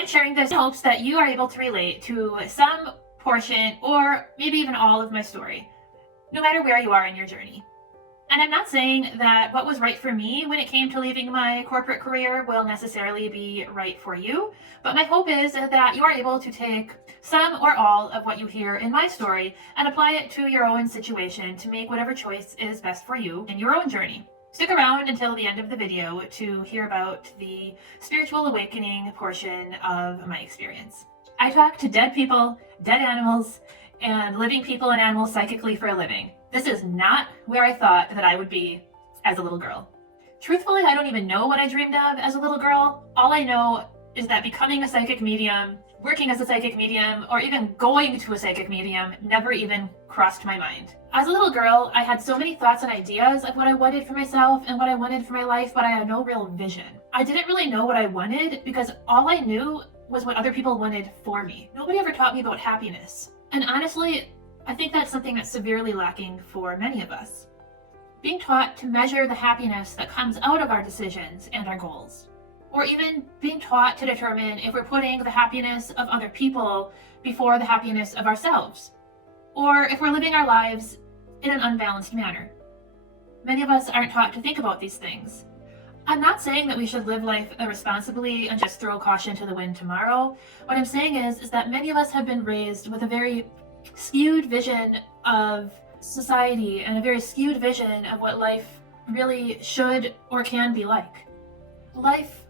I'm sharing this in hopes that you are able to relate to some portion or maybe even all of my story, no matter where you are in your journey. And I'm not saying that what was right for me when it came to leaving my corporate career will necessarily be right for you, but my hope is that you are able to take some or all of what you hear in my story and apply it to your own situation to make whatever choice is best for you in your own journey. Stick around until the end of the video to hear about the spiritual awakening portion of my experience. I talk to dead people, dead animals, and living people and animals psychically for a living. This is not where I thought that I would be as a little girl. Truthfully, I don't even know what I dreamed of as a little girl. All I know is that becoming a psychic medium, working as a psychic medium, or even going to a psychic medium never even crossed my mind. As a little girl, I had so many thoughts and ideas of what I wanted for myself and what I wanted for my life, but I had no real vision. I didn't really know what I wanted because all I knew was what other people wanted for me. Nobody ever taught me about happiness. And honestly, I think that's something that's severely lacking for many of us. Being taught to measure the happiness that comes out of our decisions and our goals. Or even being taught to determine if we're putting the happiness of other people before the happiness of ourselves. Or if we're living our lives in an unbalanced manner. Many of us aren't taught to think about these things. I'm not saying that we should live life irresponsibly and just throw caution to the wind tomorrow. What I'm saying is that many of us have been raised with a very skewed vision of society and a very skewed vision of what life really should or can be like. Life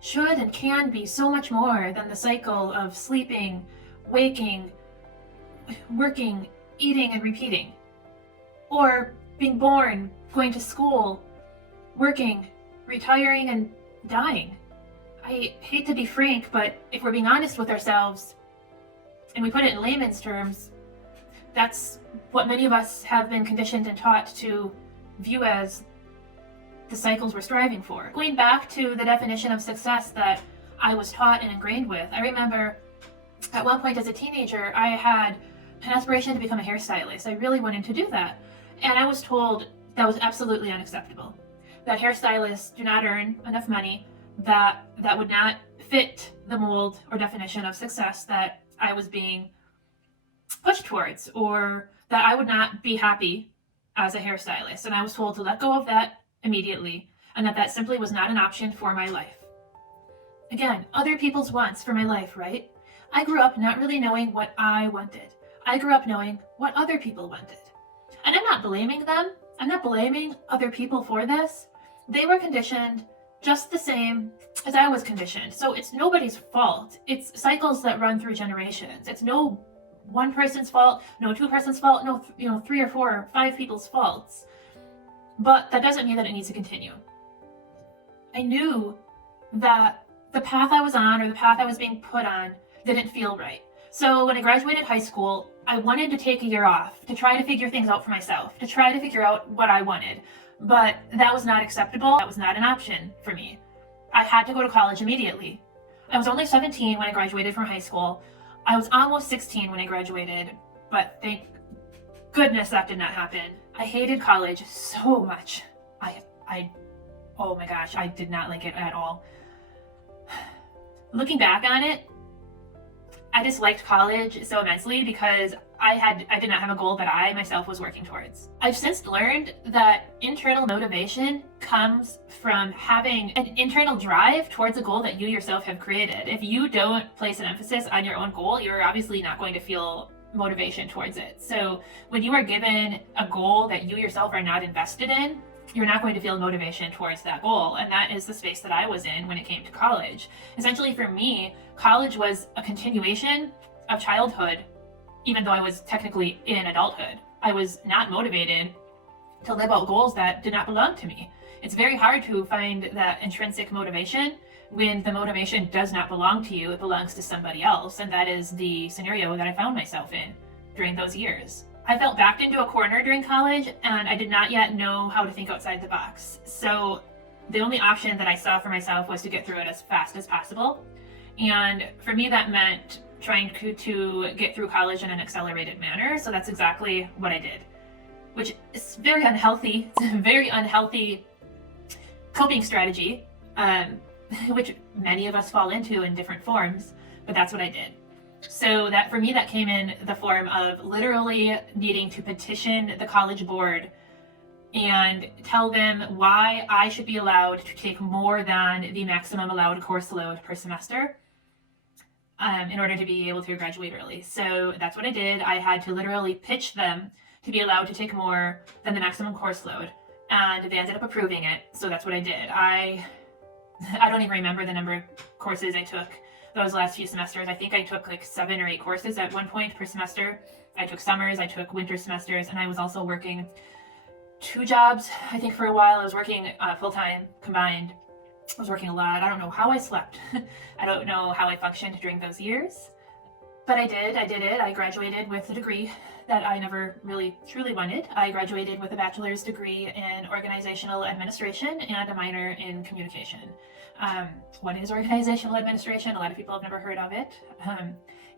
should and can be so much more than the cycle of sleeping, waking, working, eating, and repeating. Or being born, going to school, working, retiring, and dying. I hate to be frank, but if we're being honest with ourselves, and we put it in layman's terms, that's what many of us have been conditioned and taught to view as the cycles we're striving for. Going back to the definition of success that I was taught and ingrained with, I remember at one point as a teenager, I had an aspiration to become a hairstylist. I really wanted to do that. And I was told that was absolutely unacceptable. That hairstylists do not earn enough money, that would not fit the mold or definition of success that I was being pushed towards, or that I would not be happy as a hairstylist. And I was told to let go of that immediately, and that simply was not an option for my life. Again, other people's wants for my life, right? I grew up not really knowing what I wanted. I grew up knowing what other people wanted. And I'm not blaming them. I'm not blaming other people for this. They were conditioned just the same as I was conditioned. So it's nobody's fault. It's cycles that run through generations. It's no one person's fault, no two person's fault, no 3 or 4 or 5 people's faults. But that doesn't mean that it needs to continue. I knew that the path I was on, or the path I was being put on, didn't feel right. So when I graduated high school, I wanted to take a year off to try to figure things out for myself, to try to figure out what I wanted. But that was not acceptable. That was not an option for me. I had to go to college immediately. I was only 17 when I graduated from high school. I was almost 16 when I graduated, but thank goodness that did not happen. I hated college so much. Oh my gosh, I did not like it at all. Looking back on it, I disliked college so immensely because I did not have a goal that I myself was working towards. I've since learned that internal motivation comes from having an internal drive towards a goal that you yourself have created. If you don't place an emphasis on your own goal, you're obviously not going to feel motivation towards it. So when you are given a goal that you yourself are not invested in, you're not going to feel motivation towards that goal. And that is the space that I was in when it came to college. Essentially for me, college was a continuation of childhood, even though I was technically in adulthood. I was not motivated to live out goals that did not belong to me. It's very hard to find that intrinsic motivation when the motivation does not belong to you, it belongs to somebody else. And that is the scenario that I found myself in during those years. I felt backed into a corner during college, and I did not yet know how to think outside the box. So the only option that I saw for myself was to get through it as fast as possible. And for me, that meant trying to get through college in an accelerated manner. So that's exactly what I did, which is very unhealthy. It's a very unhealthy coping strategy. which many of us fall into in different forms, but that's what I did. So that for me, that came in the form of literally needing to petition the college board and tell them why I should be allowed to take more than the maximum allowed course load per semester in order to be able to graduate early. So that's what I did. I had to literally pitch them to be allowed to take more than the maximum course load, and they ended up approving it. So that's what I did. I don't even remember the number of courses I took those last few semesters. I think I took like 7 or 8 courses at one point per semester. I took summers, I took winter semesters, and I was also working 2 jobs. I think for a while I was working full-time combined. I was working a lot. I don't know how I slept. I don't know how I functioned during those years, but I did it. I graduated with a degree that I never really truly wanted. I graduated with a bachelor's degree in organizational administration and a minor in communication. What is organizational administration? A lot of people have never heard of it.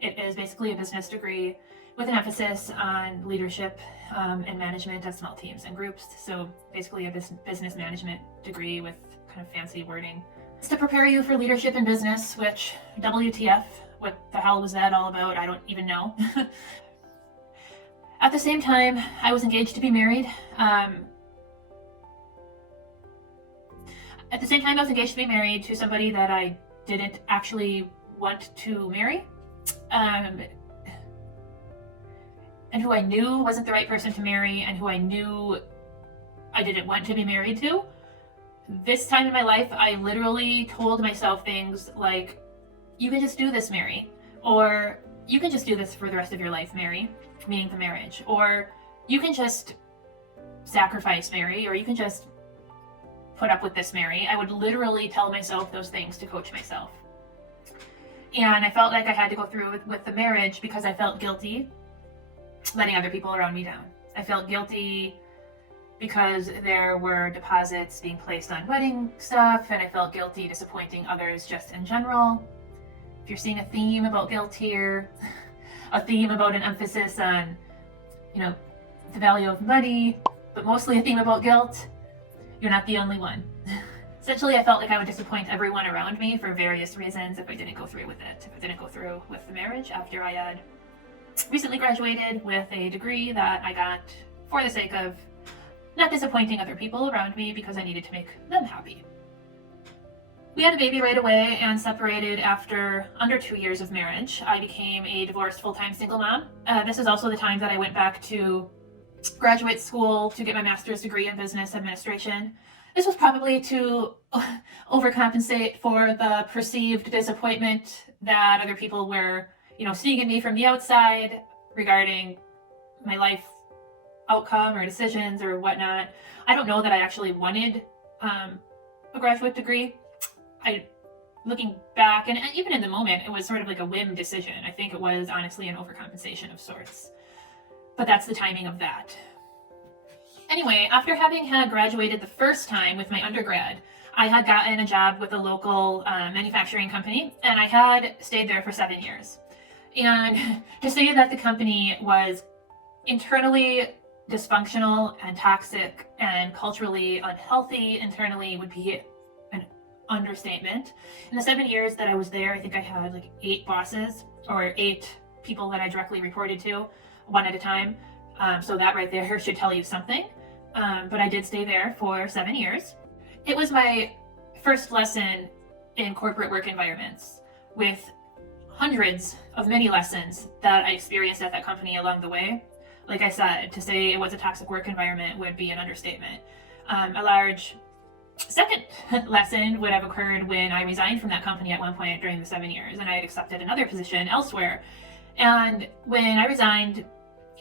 It is basically a business degree with an emphasis on leadership and management of small teams and groups. So basically a business management degree with kind of fancy wording. It's to prepare you for leadership in business, which WTF, what the hell was that all about? I don't even know. At the same time, I was engaged to be married. At the same time, I was engaged to be married to somebody that I didn't actually want to marry. And who I knew wasn't the right person to marry, and who I knew I didn't want to be married to. This time in my life, I literally told myself things like, you can just do this, Mary. Or, you can just do this for the rest of your life, Mary, meaning the marriage. Or, you can just sacrifice, Mary, or you can just put up with this, Mary. I would literally tell myself those things to coach myself. And I felt like I had to go through with the marriage because I felt guilty letting other people around me down. I felt guilty because there were deposits being placed on wedding stuff, and I felt guilty disappointing others just in general. If you're seeing a theme about guilt here, a theme about an emphasis on, the value of money, but mostly a theme about guilt, you're not the only one. Essentially, I felt like I would disappoint everyone around me for various reasons if I didn't go through with it. If I didn't go through with the marriage after I had recently graduated with a degree that I got for the sake of not disappointing other people around me because I needed to make them happy. We had a baby right away and separated after under 2 years of marriage. I became a divorced full-time single mom. This is also the time that I went back to graduate school to get my master's degree in business administration. This was probably to overcompensate for the perceived disappointment that other people were, seeing in me from the outside regarding my life outcome or decisions or whatnot. I don't know that I actually wanted a graduate degree. Looking back, and even in the moment, it was sort of like a whim decision. I think it was honestly an overcompensation of sorts. But that's the timing of that. Anyway, after having had graduated the first time with my undergrad, I had gotten a job with a local manufacturing company, and I had stayed there for 7 years. And to say that the company was internally dysfunctional and toxic and culturally unhealthy internally would be an understatement. In the 7 years that I was there, I think I had like 8 bosses or 8 people that I directly reported to, one at a time. So that right there should tell you something. But I did stay there for 7 years. It was my first lesson in corporate work environments, with hundreds of many lessons that I experienced at that company along the way. Like I said, to say it was a toxic work environment would be an understatement. A large second lesson would have occurred when I resigned from that company at one point during the 7 years, and I had accepted another position elsewhere. And when I resigned,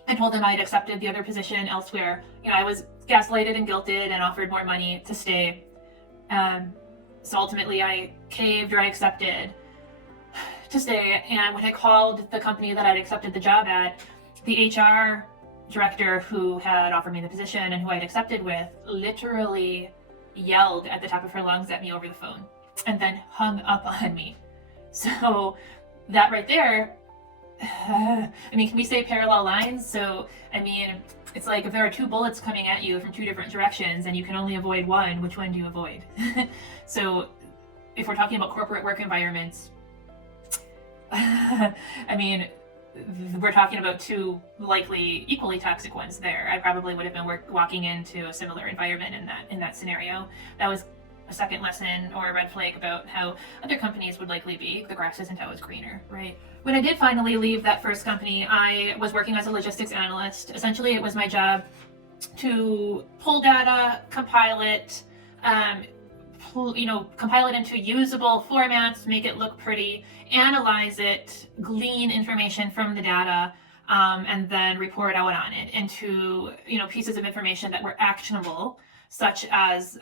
I told them I had accepted the other position elsewhere. I was gaslighted and guilted and offered more money to stay. So ultimately I caved, or I accepted to stay. And when I called the company that I'd accepted the job at, the HR director who had offered me the position and who I'd accepted with literally yelled at the top of her lungs at me over the phone and then hung up on me. So that right there, can we say parallel lines? So, it's like if there are 2 bullets coming at you from 2 different directions and you can only avoid one, which one do you avoid? So if we're talking about corporate work environments, I mean, we're talking about two likely equally toxic ones there. I probably would have been walking into a similar environment in that scenario. That was a second lesson or a red flag about how other companies would likely be. The grass isn't always greener, right? When I did finally leave that first company, I was working as a logistics analyst. Essentially, it was my job to pull data, compile it, compile it into usable formats, make it look pretty, analyze it, glean information from the data, and then report out on it into pieces of information that were actionable, such as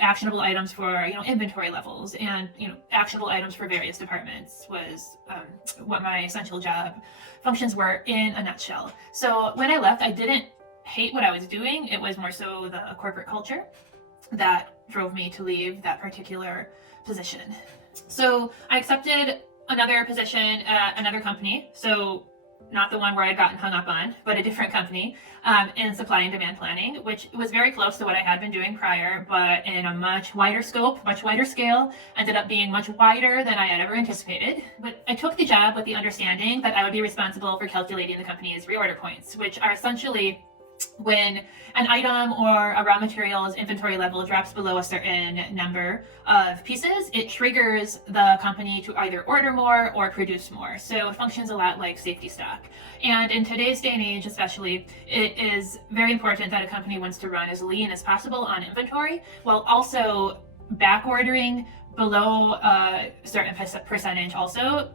actionable items for inventory levels and actionable items for various departments was what my essential job functions were in a nutshell. So when I left, I didn't hate what I was doing. It was more so the corporate culture that drove me to leave that particular position. So I accepted another position at another company. So not the one where I'd gotten hung up on, but a different company in supply and demand planning, which was very close to what I had been doing prior, but in a much wider scope, much wider scale, ended up being much wider than I had ever anticipated. But I took the job with the understanding that I would be responsible for calculating the company's reorder points, which are essentially when an item or a raw materials inventory level drops below a certain number of pieces, it triggers the company to either order more or produce more. So it functions a lot like safety stock. And in today's day and age, especially, it is very important that a company wants to run as lean as possible on inventory while also back ordering below a certain percentage also.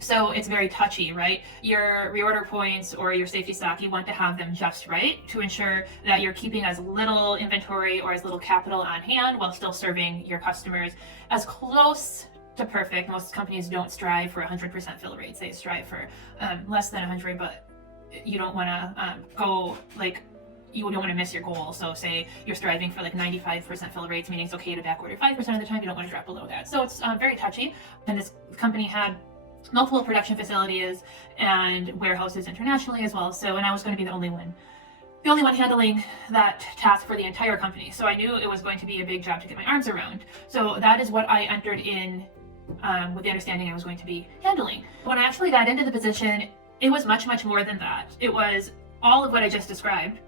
So it's very touchy, right? Your reorder points or your safety stock, you want to have them just right to ensure that you're keeping as little inventory or as little capital on hand while still serving your customers as close to perfect. Most companies don't strive for 100% fill rates. They strive for less than 100, but you don't want to you don't want to miss your goal. So say you're striving for 95% fill rates, meaning it's okay to back order 5% of the time. You don't want to drop below that. So it's very touchy. And this company had multiple production facilities and warehouses internationally as well. So, and I was going to be the only one handling that task for the entire company. So I knew it was going to be a big job to get my arms around. So that is what I entered in with the understanding I was going to be handling. When I actually got into the position, it was much, much more than that. It was all of what I just described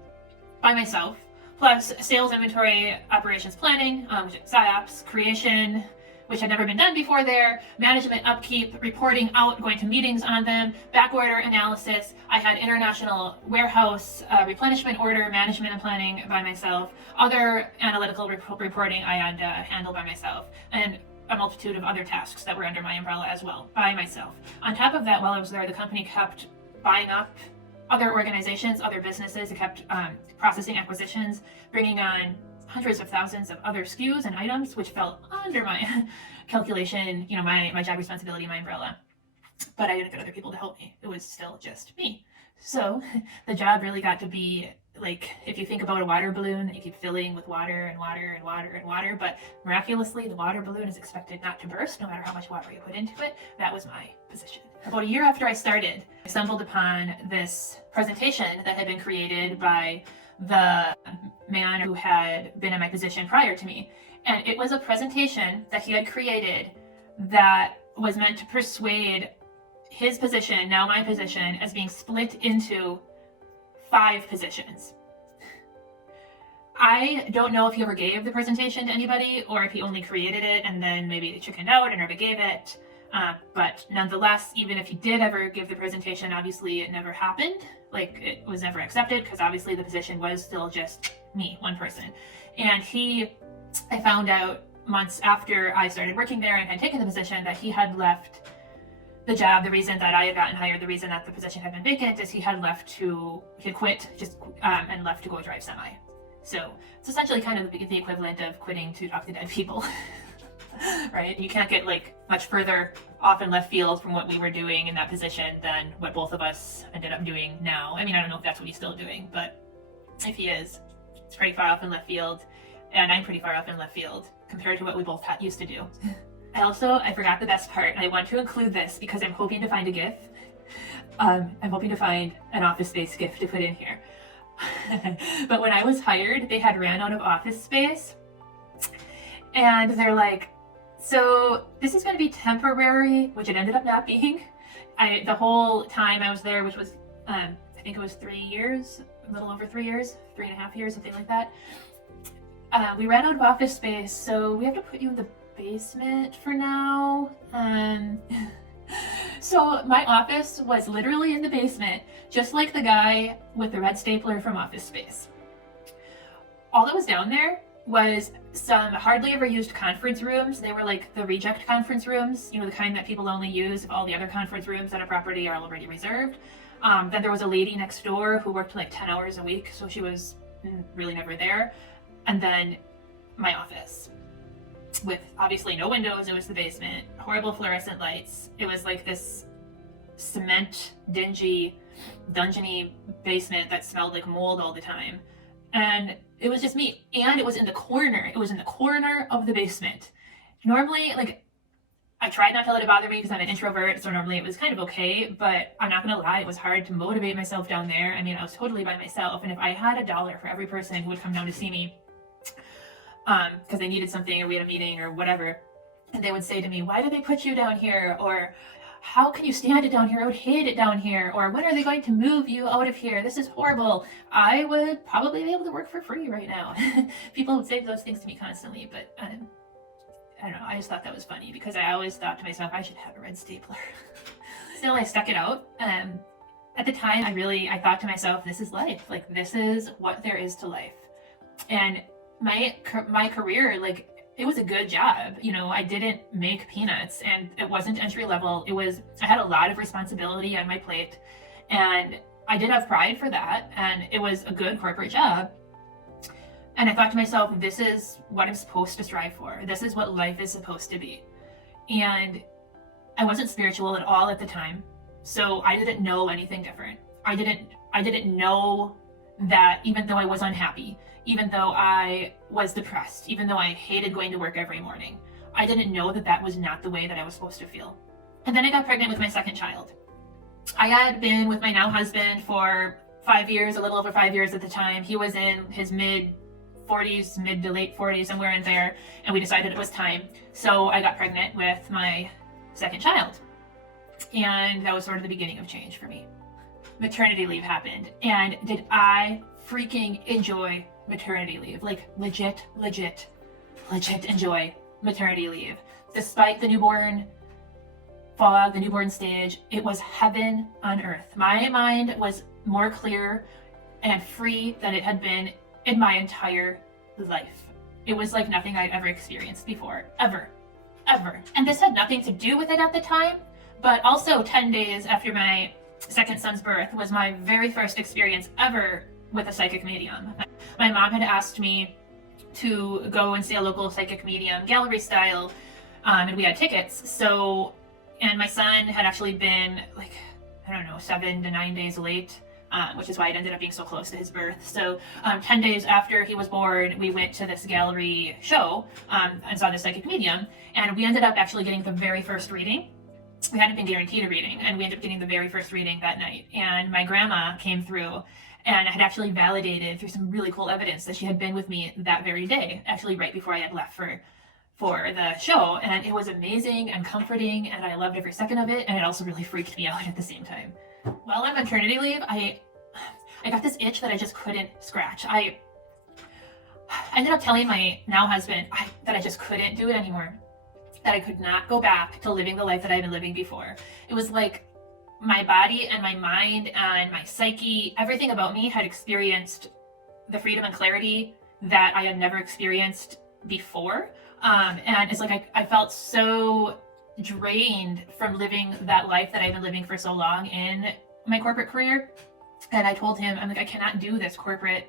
by myself, plus sales, inventory, operations planning, SIOPs, creation, which had never been done before there, management upkeep, reporting out, going to meetings on them, back order analysis. I had international warehouse replenishment order management and planning by myself, other analytical reporting I had to handle by myself, and a multitude of other tasks that were under my umbrella as well, by myself. On top of that, while I was there, the company kept buying up other organizations, other businesses. It kept processing acquisitions, bringing on hundreds of thousands of other SKUs and items, which fell under my calculation, my job responsibility, my umbrella. But I didn't get other people to help me. It was still just me. So the job really got to be like, if you think about a water balloon that you keep filling with water and water and water and water, but miraculously the water balloon is expected not to burst no matter how much water you put into it. That was my position. About a year after I started, I stumbled upon this presentation that had been created by the man who had been in my position prior to me. And it was a presentation that he had created that was meant to persuade his position, now my position, as being split into 5 positions. I don't know if he ever gave the presentation to anybody or if he only created it and then maybe they chickened out and never gave it. But nonetheless, even if he did ever give the presentation, obviously it never happened. It was never accepted because obviously the position was still just me, one person. And I found out months after I started working there and had taken the position that he had left the job. The reason that I had gotten hired, the reason that the position had been vacant is he had quit and left to go drive semi. So it's essentially kind of the equivalent of quitting to talk to dead people. Right? You can't get much further off in left field from what we were doing in that position than what both of us ended up doing now. I mean, I don't know if that's what he's still doing, but if he is, it's pretty far off in left field, and I'm pretty far off in left field compared to what we both used to do. I forgot the best part, and I want to include this because I'm hoping to find a GIF. I'm hoping to find an Office Space GIF to put in here. But when I was hired, they had ran out of office space, and they're like, So this is going to be temporary, which it ended up not being. The whole time I was there, which was, I think it was 3 years, a little over 3 years, 3.5 years, something like that. We ran out of office space, so we have to put you in the basement for now. So my office was literally in the basement, just like the guy with the red stapler from Office Space. All that was down there was some hardly ever used conference rooms. They were like the reject conference rooms, the kind that people only use if all the other conference rooms at a property are already reserved. Then there was a lady next door who worked like 10 hours a week, so she was really never there. And then my office with obviously no windows. It was the basement, horrible fluorescent lights. It was like this cement, dingy, dungeony basement that smelled like mold all the time. And it was just me. And it was in the corner. It was in the corner of the basement. Normally, like, I tried not to let it bother me because I'm an introvert, so normally it was kind of okay, but I'm not gonna lie, it was hard to motivate myself down there. I mean, I was totally by myself, and if I had $1 for every person who would come down to see me, because they needed something or we had a meeting or whatever, and they would say to me, why did they put you down here? Or how can you stand it down here? I would hate it down here. Or when are they going to move you out of here? This is horrible. I would probably be able to work for free right now. People would say those things to me constantly, but I don't know. I just thought that was funny because I always thought to myself, I should have a red stapler. Still, I stuck it out. At the time, I thought to myself, this is life. Like, this is what there is to life. And my career, like, it was a good job. I didn't make peanuts, and it wasn't entry level. I had a lot of responsibility on my plate, and I did have pride for that, and it was a good corporate job. And I thought to myself, this is what I'm supposed to strive for. This is what life is supposed to be. And I wasn't spiritual at all at the time, so I didn't know anything different. I didn't know that even though I was unhappy, even though I was depressed, even though I hated going to work every morning, I didn't know that that was not the way that I was supposed to feel. And then I got pregnant with my second child. I had been with my now husband for 5 years, a little over 5 years at the time. He was in his mid to late 40s, somewhere in there, and we decided it was time. So I got pregnant with my second child. And that was sort of the beginning of change for me. Maternity leave happened, and did I freaking enjoy maternity leave. Like, legit enjoy maternity leave. Despite the newborn fog, the newborn stage, it was heaven on earth. My mind was more clear and free than it had been in my entire life. It was like nothing I'd ever experienced before, ever. And this had nothing to do with it at the time, but also 10 days after my second son's birth was my very first experience ever with a psychic medium. My mom had asked me to go and see a local psychic medium, gallery style, and we had tickets. And my son had actually been 7 to 9 days late, which is why it ended up being so close to his birth. So 10 days after he was born, we went to this gallery show and saw this psychic medium, and we ended up actually getting the very first reading. We hadn't been guaranteed a reading, and we ended up getting the very first reading that night. And my grandma came through and had actually validated through some really cool evidence that she had been with me that very day, actually right before I had left for the show. And it was amazing and comforting, and I loved every second of it, and it also really freaked me out at the same time. While on maternity leave, I got this itch that I just couldn't scratch. I ended up telling my now husband that I just couldn't do it anymore, that I could not go back to living the life that I've been living before. It was like my body and my mind and my psyche, everything about me had experienced the freedom and clarity that I had never experienced before. And it's like I felt so drained from living that life that I've been living for so long in my corporate career. And I told him, I'm like, I cannot do this corporate,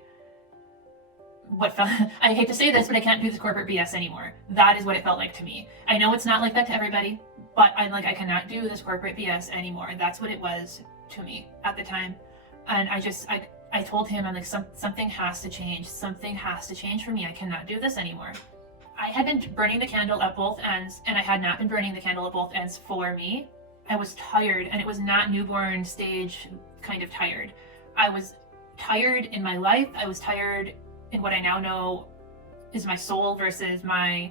I hate to say this, but I can't do this corporate BS anymore. That is what it felt like to me. I know it's not like that to everybody, but I'm like, I cannot do this corporate BS anymore. That's what it was to me at the time. And I told him, I'm like, something has to change. Something has to change for me. I cannot do this anymore. I had been burning the candle at both ends, and I had not been burning the candle at both ends for me. I was tired, and it was not newborn stage kind of tired. I was tired in my life. I was tired in what I now know is my soul versus my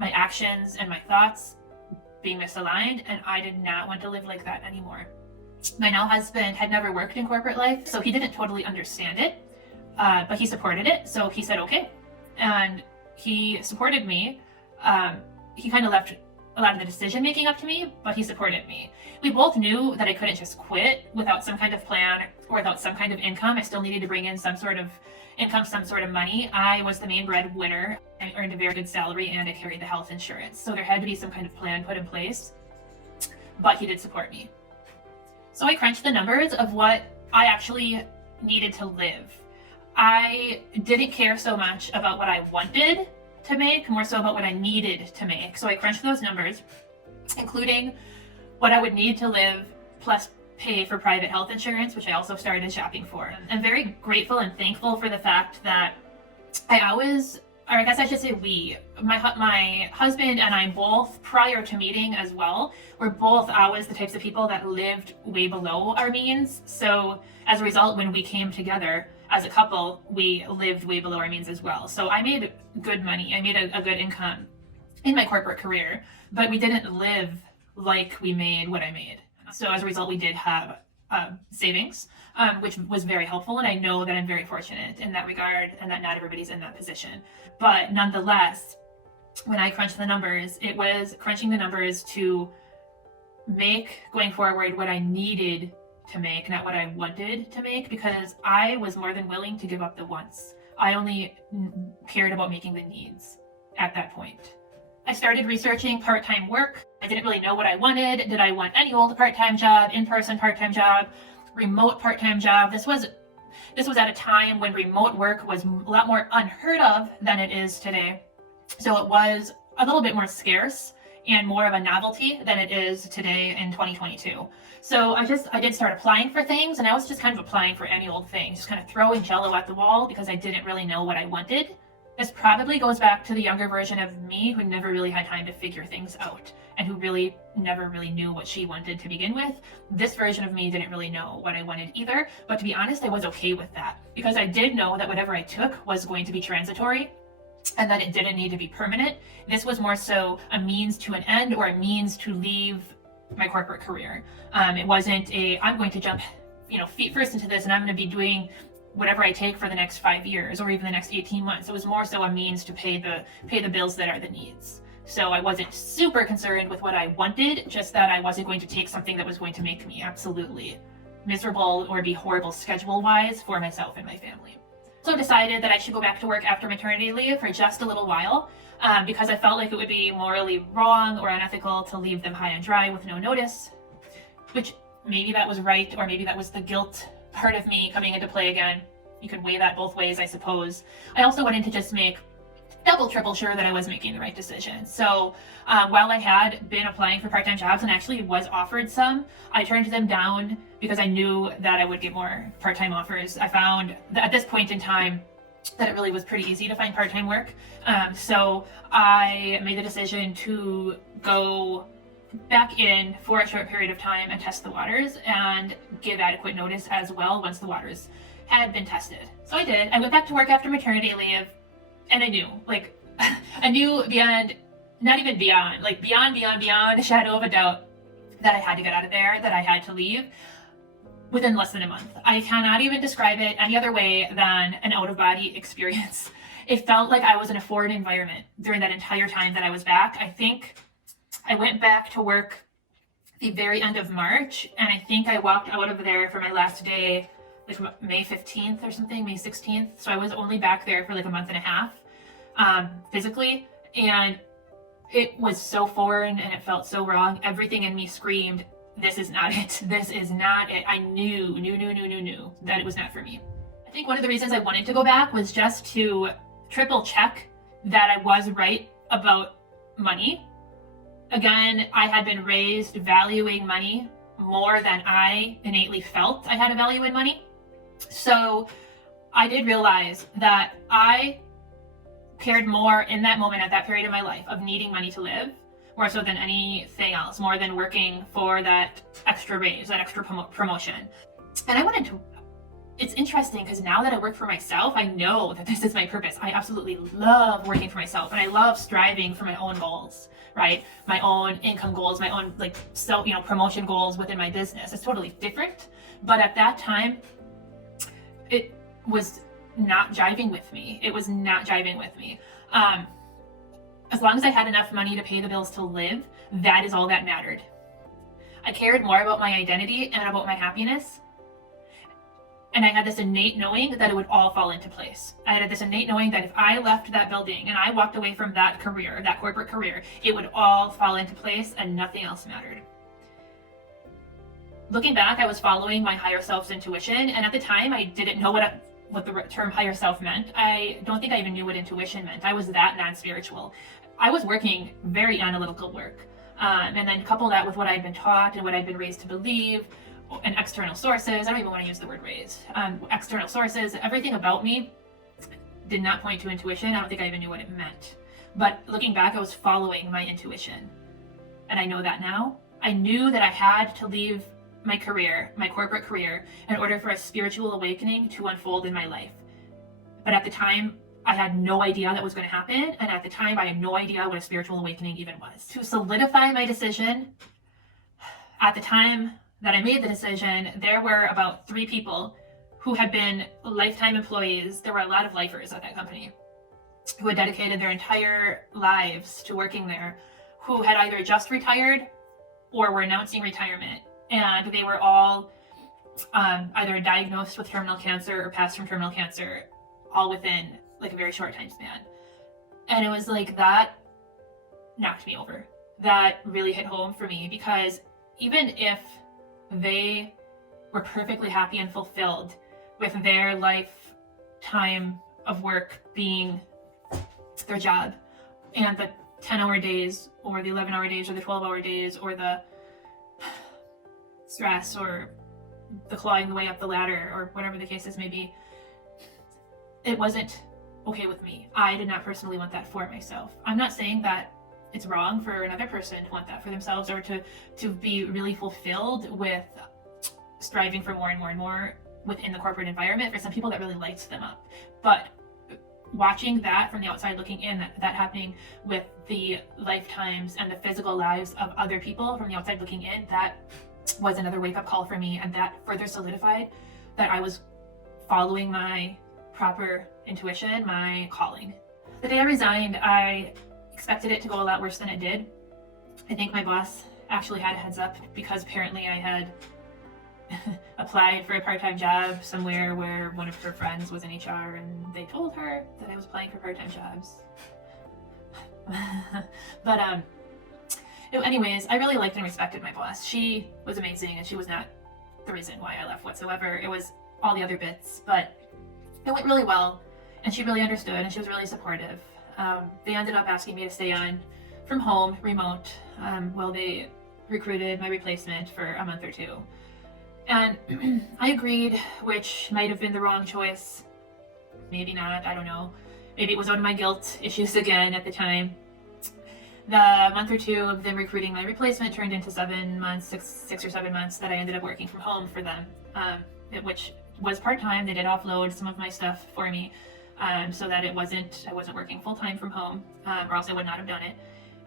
my actions and my thoughts being misaligned, and I did not want to live like that anymore. My now husband had never worked in corporate life, so he didn't totally understand it, but he supported it. So he said, okay. And he supported me. He kind of left a lot of the decision making up to me, but he supported me. We both knew that I couldn't just quit without some kind of plan or without some kind of income. I still needed to bring in some sort of income, some sort of money. I was the main breadwinner. I earned a very good salary and I carried the health insurance. So there had to be some kind of plan put in place, but he did support me. So I crunched the numbers of what I actually needed to live. I didn't care so much about what I wanted to make, more so about what I needed to make. So I crunched those numbers, including what I would need to live, plus pay for private health insurance, which I also started shopping for. I'm very grateful and thankful for the fact that I guess I should say my husband and I both, prior to meeting as well, were both always the types of people that lived way below our means. So as a result, when we came together as a couple, we lived way below our means as well. So I made good money. I made a good income in my corporate career, but we didn't live like we made what I made. So as a result, we did have savings, which was very helpful. And I know that I'm very fortunate in that regard and that not everybody's in that position. But nonetheless, when I crunched the numbers, it was crunching the numbers to make going forward what I needed to make, not what I wanted to make, because I was more than willing to give up the wants. I only cared about making the needs at that point. I started researching part-time work. I didn't really know what I wanted. Did I want any old part-time job, in-person part-time job, remote part-time job? This was at a time when remote work was a lot more unheard of than it is today. So it was a little bit more scarce and more of a novelty than it is today in 2022. So I did start applying for things, and I was just kind of applying for any old thing, just kind of throwing jello at the wall because I didn't really know what I wanted. This probably goes back to the younger version of me who never really had time to figure things out and who really never really knew what she wanted to begin with. This version of me didn't really know what I wanted either, but to be honest, I was okay with that because I did know that whatever I took was going to be transitory and that it didn't need to be permanent. This was more so a means to an end or a means to leave my corporate career. It wasn't I'm going to jump, feet first into this and I'm going to be doing whatever I take for the next 5 years or even the next 18 months. It was more so a means to pay the bills that are the needs. So I wasn't super concerned with what I wanted, just that I wasn't going to take something that was going to make me absolutely miserable or be horrible schedule-wise for myself and my family. So decided that I should go back to work after maternity leave for just a little while because I felt like it would be morally wrong or unethical to leave them high and dry with no notice, which maybe that was right, or maybe that was the guilt part of me coming into play again. You could weigh that both ways, I suppose. I also wanted to just make triple sure that I was making the right decision. So while I had been applying for part-time jobs and actually was offered some, I turned them down because I knew that I would get more part-time offers. I found that at this point in time that it really was pretty easy to find part-time work. So I made the decision to go back in for a short period of time and test the waters and give adequate notice as well once the waters had been tested. So I did. I went back to work after maternity leave, and I knew beyond a shadow of a doubt that I had to get out of there, that I had to leave within less than a month. I cannot even describe it any other way than an out-of-body experience. It felt like I was in a foreign environment during that entire time that I was back. I think I went back to work the very end of March, and I think I walked out of there for my last day like May 15th or something, May 16th. So I was only back there for like a month and a half physically, and it was so foreign and it felt so wrong. Everything in me screamed, this is not it. This is not it. I knew that it was not for me. I think one of the reasons I wanted to go back was just to triple check that I was right about money. Again, I had been raised valuing money more than I innately felt I had a value in money. So I did realize that I cared more in that moment, at that period of my life, of needing money to live, more so than anything else, more than working for that extra raise, that extra promotion. And I wanted it's interesting because now that I work for myself, I know that this is my purpose. I absolutely love working for myself, and I love striving for my own goals, right? My own income goals, my own like promotion goals within my business. It's totally different. But at that time, it was not jiving with me. It was not jiving with me. As long as I had enough money to pay the bills to live, that is all that mattered. I cared more about my identity and about my happiness. And I had this innate knowing that it would all fall into place. I had this innate knowing that if I left that building and I walked away from that career, that corporate career, it would all fall into place and nothing else mattered. Looking back, I was following my higher self's intuition, and at the time I didn't know what the term higher self meant. I don't think I even knew what intuition meant. I was that non-spiritual. I was working very analytical work. And then couple that with what I'd been taught and what I'd been raised to believe, and external sources. I don't even want to use the word raised. External sources, everything about me did not point to intuition. I don't think I even knew what it meant. But looking back, I was following my intuition. And I know that now. I knew that I had to leave my career, my corporate career, in order for a spiritual awakening to unfold in my life. But at the time, I had no idea that was going to happen. And at the time, I had no idea what a spiritual awakening even was. To solidify my decision, at the time that I made the decision, there were about 3 people who had been lifetime employees. There were a lot of lifers at that company who had dedicated their entire lives to working there, who had either just retired or were announcing retirement. And they were all either diagnosed with terminal cancer or passed from terminal cancer, all within like a very short time span. And it was like that knocked me over. That really hit home for me, because even if they were perfectly happy and fulfilled with their lifetime of work being their job, and the 10-hour days or the 11-hour days or the 12-hour days or the stress or the clawing the way up the ladder or whatever the cases may be, it wasn't okay with me. I did not personally want that for myself. I'm not saying that it's wrong for another person to want that for themselves, or to be really fulfilled with striving for more and more and more within the corporate environment. For some people, that really lights them up. But watching that from the outside looking in, that happening with the lifetimes and the physical lives of other people from the outside looking in, that was another wake-up call for me, and that further solidified that I was following my proper intuition, my calling. The day I resigned, I expected it to go a lot worse than it did. I think my boss actually had a heads up, because apparently I had applied for a part-time job somewhere where one of her friends was in HR, and they told her that I was applying for part-time jobs. But anyways, I really liked and respected my boss. She was amazing, and she was not the reason why I left whatsoever. It was all the other bits, but it went really well, and she really understood, and she was really supportive. They ended up asking me to stay on from home, remote, while they recruited my replacement for a month or 2. And I agreed, which might have been the wrong choice. Maybe not, I don't know. Maybe it was out of my guilt issues again at the time. The month or 2 of them recruiting my replacement turned into 7 months, 6 or 7 months that I ended up working from home for them, which was part-time. They did offload some of my stuff for me, so that I wasn't working full-time from home, or else I would not have done it.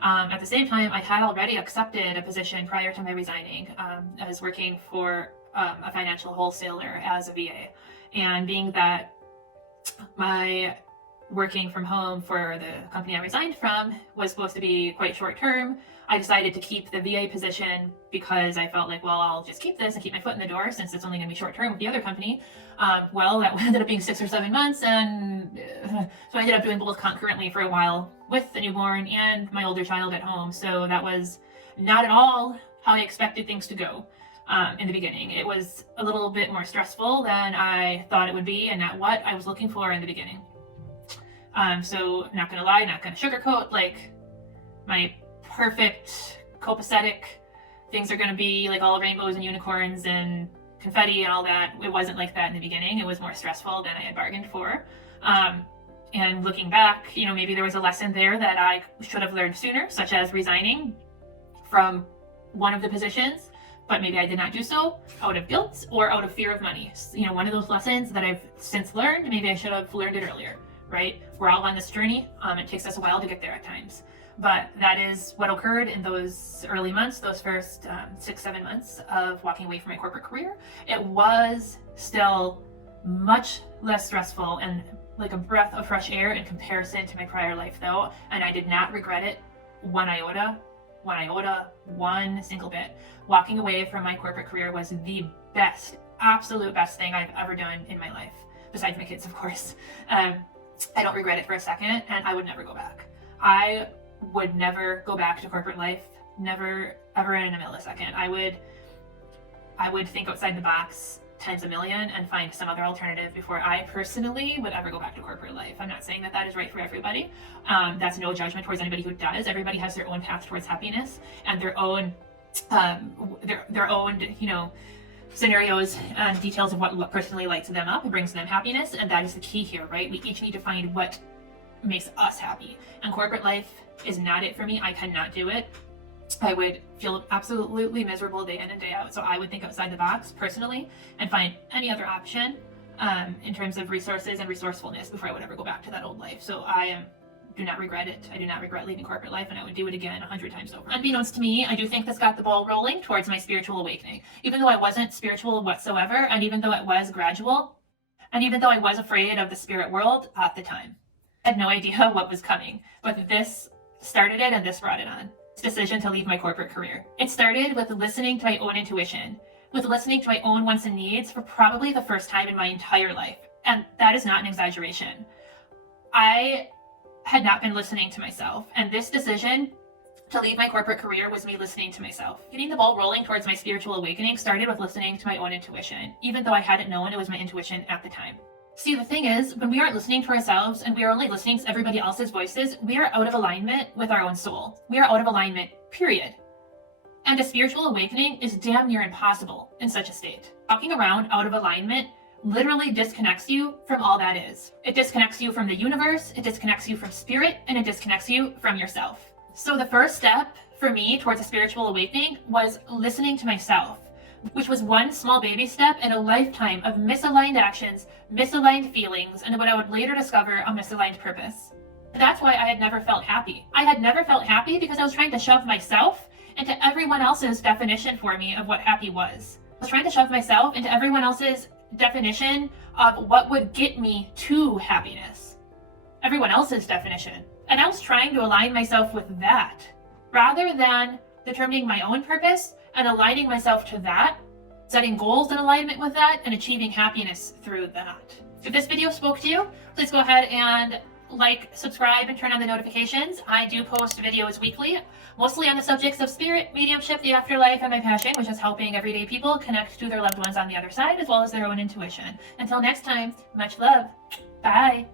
At the same time, I had already accepted a position prior to my resigning. I was working for a financial wholesaler as a VA, and being that my working from home for the company I resigned from was supposed to be quite short-term, I decided to keep the VA position, because I felt like, well, I'll just keep this and keep my foot in the door since it's only going to be short-term with the other company. Well, that ended up being 6 or 7 months, and so I ended up doing both concurrently for a while with the newborn and my older child at home. So that was not at all how I expected things to go in the beginning. It was a little bit more stressful than I thought it would be, and not what I was looking for in the beginning. So not gonna lie, not gonna sugarcoat, like my perfect copacetic things are gonna be like all rainbows and unicorns and confetti and all that. It wasn't like that in the beginning. It was more stressful than I had bargained for. And looking back, maybe there was a lesson there that I should have learned sooner, such as resigning from one of the positions. but maybe I did not do so out of guilt or out of fear of money. You know, one of those lessons that I've since learned, maybe I should have learned it earlier, right? We're all on this journey. It takes us a while to get there at times. But that is what occurred in those early months, those first 6-7 months of walking away from my corporate career. It was still much less stressful and like a breath of fresh air in comparison to my prior life though. And I did not regret it one iota, one single bit. Walking away from my corporate career was the best, absolute best thing I've ever done in my life, besides my kids, of course. I don't regret it for a second, and I would never go back. I would never go back to corporate life, never, ever in a millisecond. I would think outside the box times a million and find some other alternative before I personally would ever go back to corporate life. I'm not saying that that is right for everybody. That's no judgment towards anybody who does. Everybody has their own path towards happiness and their own, you know, scenarios and details of what personally lights them up and brings them happiness. And that is the key here, right? We each need to find what makes us happy. And corporate life is not it for me. I cannot do it. I would feel absolutely miserable day in and day out. So I would think outside the box personally and find any other option in terms of resources and resourcefulness before I would ever go back to that old life. So do not regret it. I do not regret leaving corporate life, and I would do it again 100 times over. Unbeknownst to me, I do think this got the ball rolling towards my spiritual awakening. Even though I wasn't spiritual whatsoever, and even though it was gradual, and even though I was afraid of the spirit world at the time, I had no idea what was coming. But this started it, and this brought it on. Decision to leave my corporate career. It started with listening to my own intuition, with listening to my own wants and needs for probably the first time in my entire life. And that is not an exaggeration. I had not been listening to myself, and this decision to leave my corporate career was me listening to myself. Getting the ball rolling towards my spiritual awakening started with listening to my own intuition, even though I hadn't known it was my intuition at the time. See, the thing is, when we aren't listening to ourselves and we are only listening to everybody else's voices, we are out of alignment with our own soul. We are out of alignment, period. And a spiritual awakening is damn near impossible in such a state. Walking around out of alignment literally disconnects you from all that is. It disconnects you from the universe, it disconnects you from spirit, and it disconnects you from yourself. So the first step for me towards a spiritual awakening was listening to myself, which was one small baby step in a lifetime of misaligned actions, misaligned feelings, and what I would later discover a misaligned purpose. That's why I had never felt happy. I had never felt happy because I was trying to shove myself into everyone else's definition for me of what happy was. I was trying to shove myself into everyone else's definition of what would get me to happiness. Everyone else's definition. And I was trying to align myself with that, rather than determining my own purpose and aligning myself to that, setting goals in alignment with that, and achieving happiness through that. If this video spoke to you, please go ahead and like, subscribe, and turn on the notifications. I do post videos weekly, mostly on the subjects of spirit, mediumship, the afterlife, and my passion, which is helping everyday people connect to their loved ones on the other side, as well as their own intuition. Until next time, much love. Bye.